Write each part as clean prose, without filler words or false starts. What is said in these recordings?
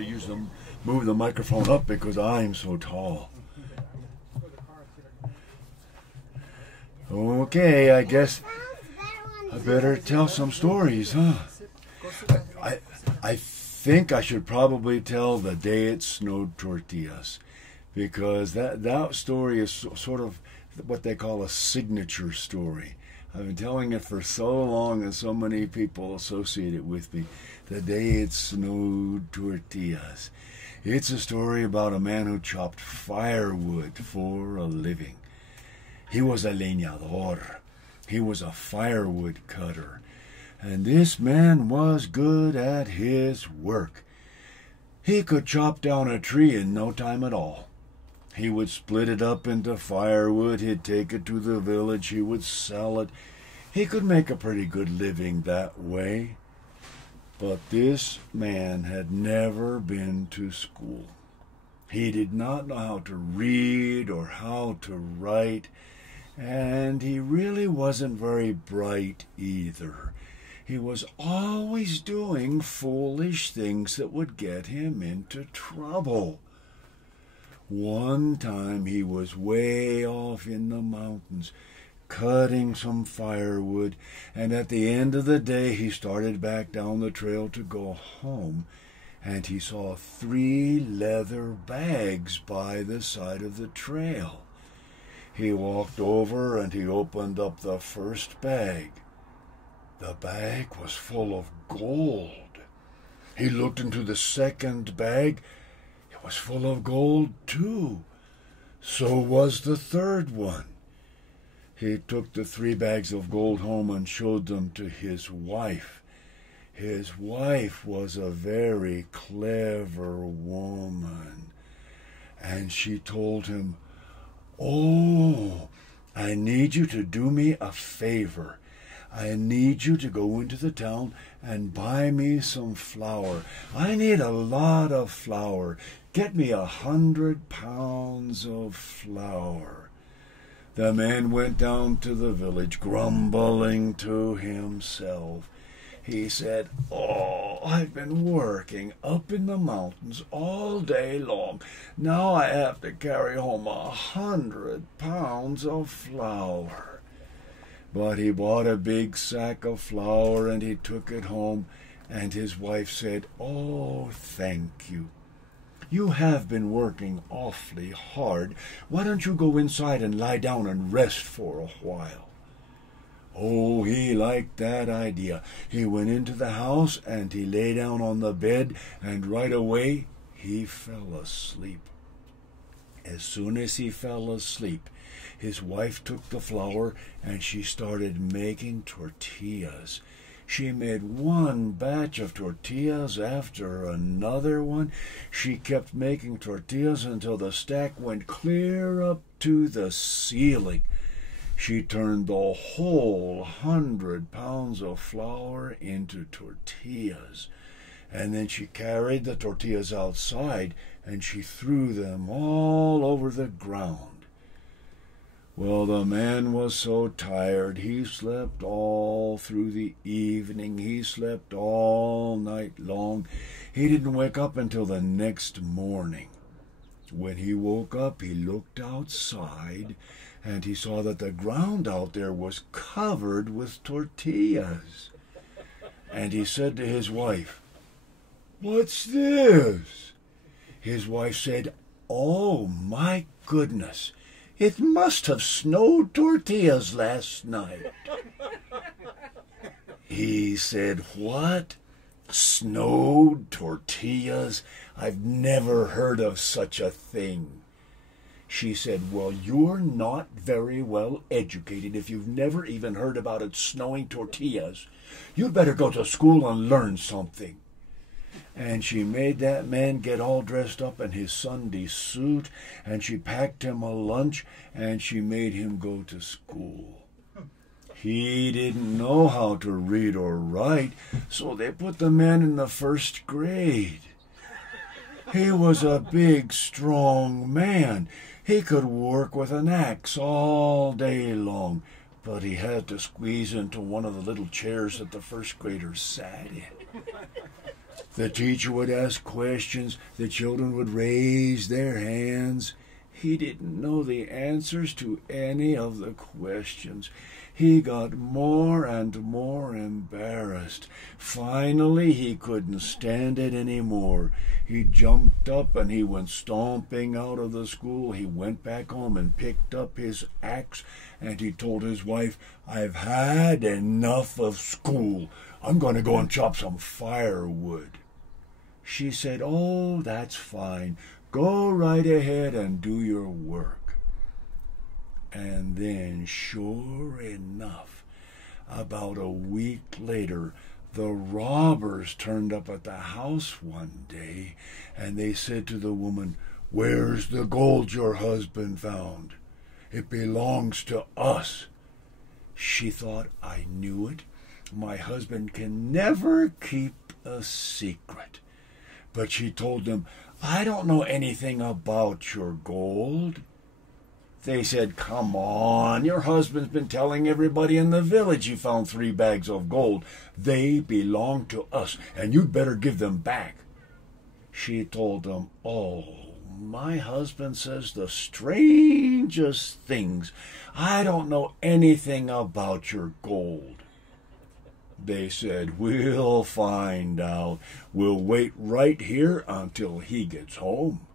have to move the microphone up because I'm so tall. Okay, I guess I better tell some stories, huh? I think I should probably tell The Day It Snowed Tortillas, because that story is sort of what they call a signature story. I've been telling it for so long and so many people associate it with me. The Day It Snowed Tortillas. It's a story about a man who chopped firewood for a living. He was a leñador. He was a firewood cutter. And this man was good at his work. He could chop down a tree in no time at all. He would split it up into firewood. He'd take it to the village. He would sell it. He could make a pretty good living that way. But this man had never been to school. He did not know how to read or how to write. And he really wasn't very bright either. He was always doing foolish things that would get him into trouble. One time he was way off in the mountains, cutting some firewood, and at the end of the day he started back down the trail to go home, and he saw 3 leather bags by the side of the trail. He walked over and he opened up the first bag. The bag was full of gold. He looked into the second bag. It was full of gold too. So was the third one. He took the 3 bags of gold home and showed them to his wife. His wife was a very clever woman. And she told him, "Oh, I need you to do me a favor. I need you to go into the town and buy me some flour. I need a lot of flour. Get me 100 pounds of flour." The man went down to the village, grumbling to himself. He said, "Oh, I've been working up in the mountains all day long. Now I have to carry home 100 pounds of flour." But he bought a big sack of flour and he took it home, and his wife said, "Oh, thank you. You have been working awfully hard. Why don't you go inside and lie down and rest for a while?" Oh, he liked that idea. He went into the house and he lay down on the bed, and right away he fell asleep. As soon as he fell asleep, his wife took the flour and she started making tortillas. She made one batch of tortillas after another one. She kept making tortillas until the stack went clear up to the ceiling. She turned the whole 100 pounds of flour into tortillas. And then she carried the tortillas outside and she threw them all over the ground. Well, the man was so tired. He slept all through the evening. He slept all night long. He didn't wake up until the next morning. When he woke up, he looked outside, and he saw that the ground out there was covered with tortillas. And he said to his wife, "What's this?" His wife said, "Oh, my goodness, it must have snowed tortillas last night." He said, "What? Snowed tortillas? I've never heard of such a thing." She said, "Well, you're not very well educated if you've never even heard about it snowing tortillas. You'd better go to school and learn something." And she made that man get all dressed up in his Sunday suit, and she packed him a lunch, and she made him go to school. He didn't know how to read or write, so they put the man in the 1st grade. He was a big, strong man. He could work with an axe all day long, but he had to squeeze into one of the little chairs that the 1st graders sat in. The teacher would ask questions. The children would raise their hands. He didn't know the answers to any of the questions. He got more and more embarrassed. Finally, he couldn't stand it anymore. He jumped up and he went stomping out of the school. He went back home and picked up his axe, and he told his wife, "I've had enough of school. I'm going to go and chop some firewood." She said, "Oh, that's fine. Go right ahead and do your work." And then, sure enough, about a week later, the robbers turned up at the house one day, and they said to the woman, "Where's the gold your husband found? It belongs to us." She thought, "I knew it. My husband can never keep a secret." But she told them, "I don't know anything about your gold." They said, "Come on, your husband's been telling everybody in the village you found 3 bags of gold. They belong to us, and you'd better give them back." She told them, "Oh, my husband says the strangest things. I don't know anything about your gold." They said, "We'll find out. We'll wait right here until he gets home."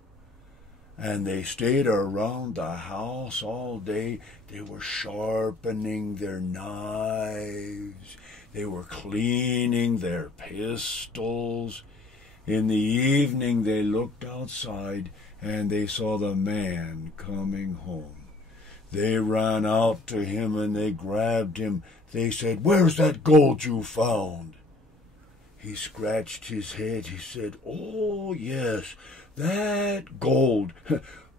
And they stayed around the house all day. They were sharpening their knives. They were cleaning their pistols. In the evening they looked outside and they saw the man coming home. They ran out to him and they grabbed him. They said, "Where's that gold you found?" He scratched his head. He said, "Oh, yes, that gold.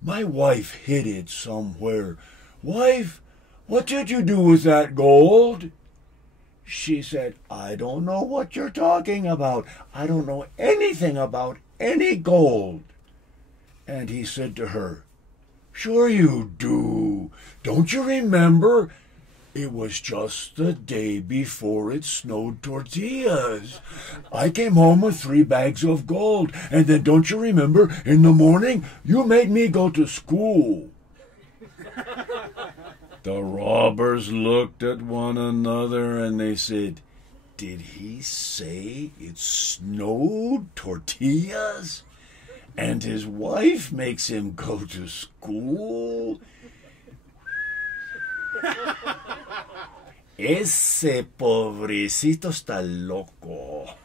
My wife hid it somewhere. Wife, what did you do with that gold?" She said, "I don't know what you're talking about. I don't know anything about any gold." And he said to her, "Sure you do. Don't you remember? It was just the day before it snowed tortillas. I came home with 3 bags of gold, and then don't you remember, in the morning, you made me go to school." The robbers looked at one another and they said, "Did he say it snowed tortillas? And his wife makes him go to school?" "Ese pobrecito está loco.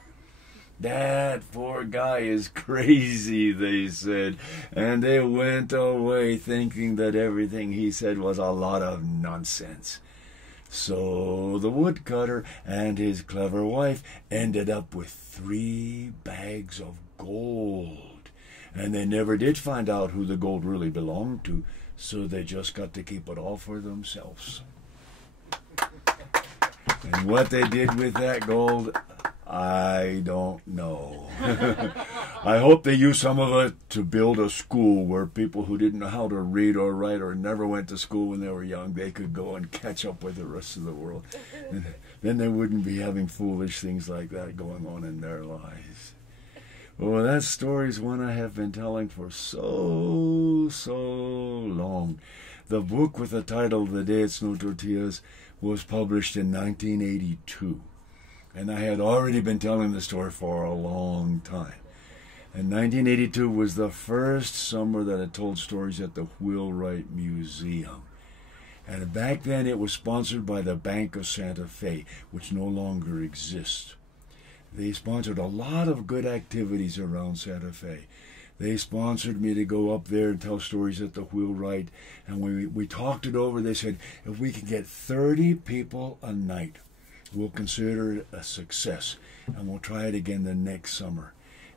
That poor guy is crazy," they said, and they went away thinking that everything he said was a lot of nonsense. So the woodcutter and his clever wife ended up with 3 bags of gold, and they never did find out who the gold really belonged to, so they just got to keep it all for themselves. And what they did with that gold, I don't know. I hope they used some of it to build a school where people who didn't know how to read or write or never went to school when they were young, they could go and catch up with the rest of the world. And then they wouldn't be having foolish things like that going on in their lives. Well, that story's one I have been telling for so long. The book with the title The Day It Snowed Tortillas was published in 1982. And I had already been telling the story for a long time. And 1982 was the first summer that I told stories at the Wheelwright Museum. And back then it was sponsored by the Bank of Santa Fe, which no longer exists. They sponsored a lot of good activities around Santa Fe. They sponsored me to go up there and tell stories at the Wheelwright. And we talked it over. They said, if we can get 30 people a night, we'll consider it a success. And we'll try it again the next summer.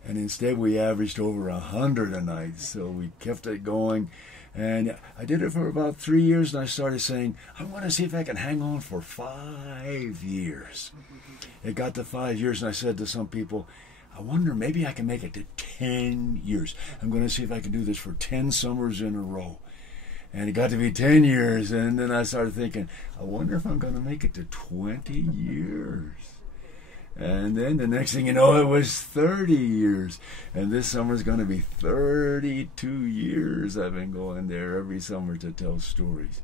And instead we averaged over 100 a night. So we kept it going. And I did it for about 3 years. And I started saying, I want to see if I can hang on for 5 years. It got to 5 years. And I said to some people, I wonder, maybe I can make it to 10 years. I'm going to see if I can do this for 10 summers in a row. And it got to be 10 years, and then I started thinking, I wonder if I'm going to make it to 20 years. And then the next thing you know, it was 30 years. And this summer's going to be 32 years I've been going there every summer to tell stories.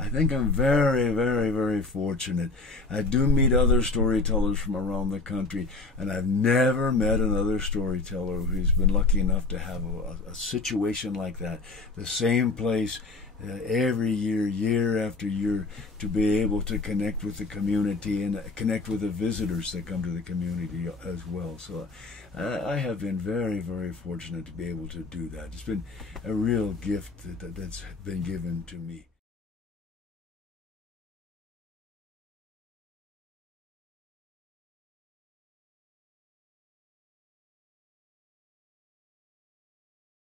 I think I'm very, very, very fortunate. I do meet other storytellers from around the country, and I've never met another storyteller who's been lucky enough to have a situation like that. The same place every year, year after year, to be able to connect with the community and connect with the visitors that come to the community as well. So I have been very, very fortunate to be able to do that. It's been a real gift that's been given to me.